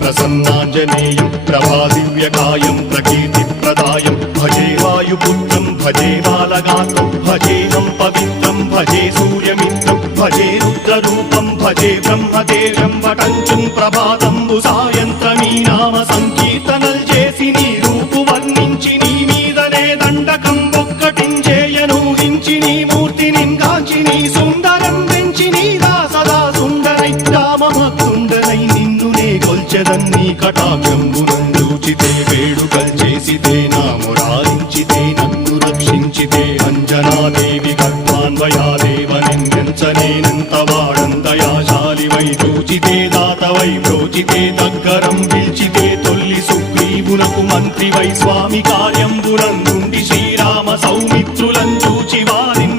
ప్రసన్నాంజనేయం ప్రభాదివ్యకాయం ప్రకీర్తిప్రదాయం భజే వాయుపుత్రం భజే బాలగాత్రం భజేహం పవిత్రం భజే సూర్యమిత్రం భజే రుద్రరూపం భజే బ్రహ్మదేవం వటంచుం ప్రభాతంబు సాయంత్రమీ నామ సంకీర్తనల్ చేసి నీ రూపు వర్ణించి నీ మీదనే దండకం ఒక్కటించేయనూహించి నీ మూర్తిని కాంచి నీ సుందరం పెంచి నీదా సదా సుందరై రామభక్తుండనై నిన్నునే కొల్చెదన్నీ కటాక్షంబునందూచితే వేడుకల్ చేసితే నా మురారించితే నన్ను రక్షించితే అంజనాదేవి గర్భాన్వయాదేవనెంచనేనంత వాడందయాశాలివై చూచితే దాతవై బ్రోచితే దగ్గరం పిల్చితే తొల్లి సుగ్రీవునకు మంత్రివై స్వామి కార్యంబునందుండి శ్రీరామ సౌమిత్రులం చూచి వారిన్